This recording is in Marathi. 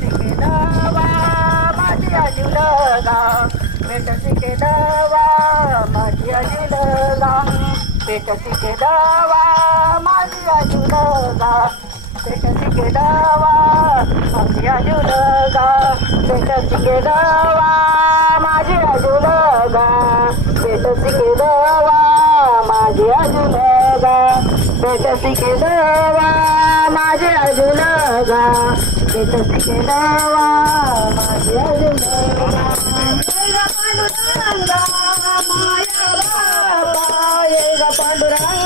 पेटसिके दवा माझी आजुलगा पेटसिके दवा माझी आजुलगा पेटसिके दवा माझी आजुलगा पेटसिके दवा माझी आजुलगा पेटसिके दवा माझी आजुलगा पेटसिके दवा माझी आजुलगा पेटसिके दवा माझी आजुलगा पांडुरंगा माया बाबा ये ग पांडुरंगा